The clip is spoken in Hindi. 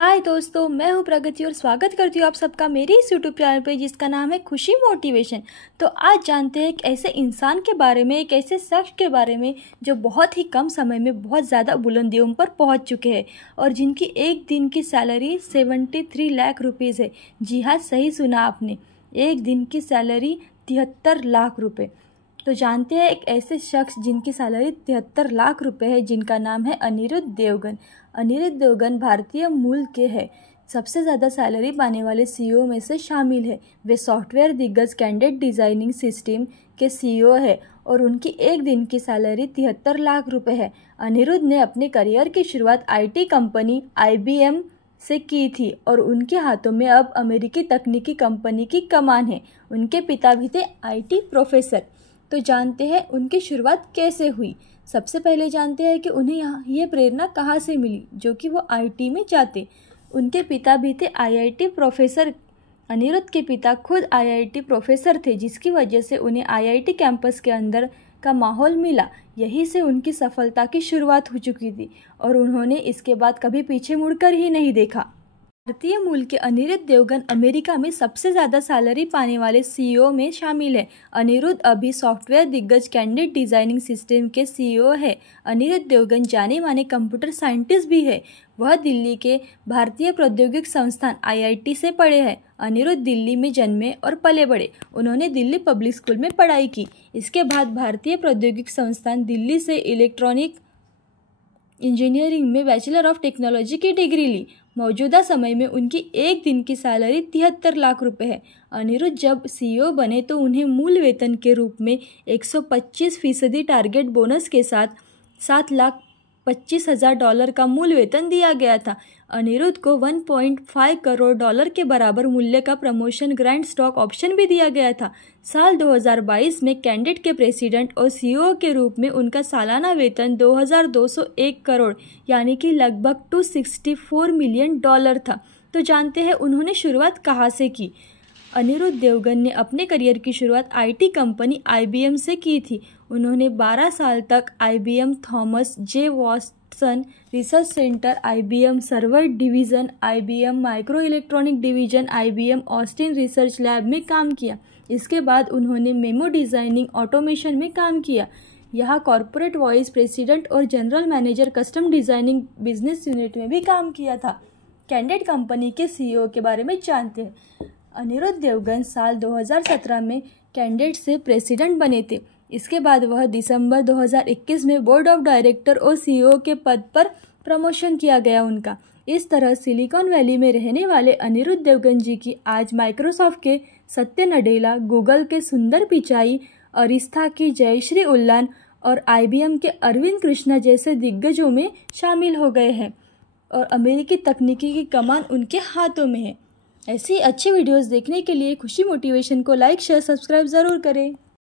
हाय दोस्तों, मैं हूँ प्रगति और स्वागत करती हूँ आप सबका मेरे इस यूट्यूब चैनल पे जिसका नाम है खुशी मोटिवेशन। तो आज जानते हैं एक ऐसे इंसान के बारे में, एक ऐसे शख्स के बारे में जो बहुत ही कम समय में बहुत ज़्यादा बुलंदियों पर पहुँच चुके हैं और जिनकी एक दिन की सैलरी 73 लाख रुपीज़ है। जी हाँ, सही सुना आपने, एक दिन की सैलरी 73 लाख रुपये। तो जानते हैं एक ऐसे शख्स जिनकी सैलरी 73 लाख रुपए है, जिनका नाम है अनिरुद्ध देवगन। अनिरुद्ध देवगन भारतीय मूल के हैं। सबसे ज़्यादा सैलरी पाने वाले सीईओ में से शामिल है। वे सॉफ्टवेयर दिग्गज कैंडेड डिजाइनिंग सिस्टम के सीईओ है और उनकी एक दिन की सैलरी 73 लाख रुपए है। अनिरुद्ध ने अपने करियर की शुरुआत आईटी कंपनी IBM से की थी और उनके हाथों में अब अमेरिकी तकनीकी कंपनी की कमान है। उनके पिता भी थे IT प्रोफेसर। तो जानते हैं उनकी शुरुआत कैसे हुई। सबसे पहले जानते हैं कि उन्हें ये प्रेरणा कहाँ से मिली जो कि वो IT में जाते। उनके पिता भी थे IIT प्रोफेसर। अनिरुद्ध के पिता खुद IIT प्रोफेसर थे, जिसकी वजह से उन्हें IIT कैंपस के अंदर का माहौल मिला। यहीं से उनकी सफलता की शुरुआत हो चुकी थी और उन्होंने इसके बाद कभी पीछे मुड़कर ही नहीं देखा। भारतीय मूल के अनिरुद्ध देवगन अमेरिका में सबसे ज़्यादा सैलरी पाने वाले सीईओ में शामिल है। अनिरुद्ध अभी सॉफ्टवेयर दिग्गज कैंडेड डिजाइनिंग सिस्टम के सीईओ है। अनिरुद्ध देवगन जाने माने कंप्यूटर साइंटिस्ट भी है। वह दिल्ली के भारतीय प्रौद्योगिक संस्थान IIT से पढ़े हैं। अनिरुद्ध दिल्ली में जन्मे और पले बढ़े। उन्होंने दिल्ली पब्लिक स्कूल में पढ़ाई की। इसके बाद भारतीय प्रौद्योगिक संस्थान दिल्ली से इलेक्ट्रॉनिक इंजीनियरिंग में बैचलर ऑफ टेक्नोलॉजी की डिग्री ली। मौजूदा समय में उनकी एक दिन की सैलरी 73 लाख रुपए है। अनिरुद्ध जब सीईओ बने तो उन्हें मूल वेतन के रूप में 125% टारगेट बोनस के साथ $7,25,000 का मूल वेतन दिया गया था। अनिरुद्ध को $1.5 करोड़ के बराबर मूल्य का प्रमोशन ग्रांट स्टॉक ऑप्शन भी दिया गया था। साल 2022 में कैंडेड के प्रेसिडेंट और सीईओ के रूप में उनका सालाना वेतन 2,201 करोड़ यानी कि लगभग $264 मिलियन था। तो जानते हैं उन्होंने शुरुआत कहाँ से की। अनिरुद्ध देवगन ने अपने करियर की शुरुआत IT कंपनी IBM से की थी। उन्होंने 12 साल तक IBM Thomas J Watson research centre, IBM server division, IBM micro electronic division, IBM Austin research lab में काम किया। इसके बाद उन्होंने मेमो डिज़ाइनिंग ऑटोमेशन में काम किया। यहाँ कॉरपोरेट वॉइस प्रेसिडेंट और general manager custom designing business unit में भी काम किया था। कैंडेड कंपनी के CEO के बारे में जानते हैं। अनिरुद्ध देवगन साल 2017 में कैंडेड से प्रेसिडेंट बने थे। इसके बाद वह दिसंबर 2021 में बोर्ड ऑफ डायरेक्टर और CEO के पद पर प्रमोशन किया गया उनका। इस तरह सिलिकॉन वैली में रहने वाले अनिरुद्ध देवगन जी की आज माइक्रोसॉफ्ट के सत्य नडेला, गूगल के सुंदर पिचाई, अरिस्ता की जयश्री उल्लान और IBM के अरविंद कृष्णा जैसे दिग्गजों में शामिल हो गए हैं और अमेरिकी तकनीकी की कमान उनके हाथों में है। ऐसी अच्छी वीडियोस देखने के लिए खुशी मोटिवेशन को लाइक, शेयर, सब्सक्राइब ज़रूर करें।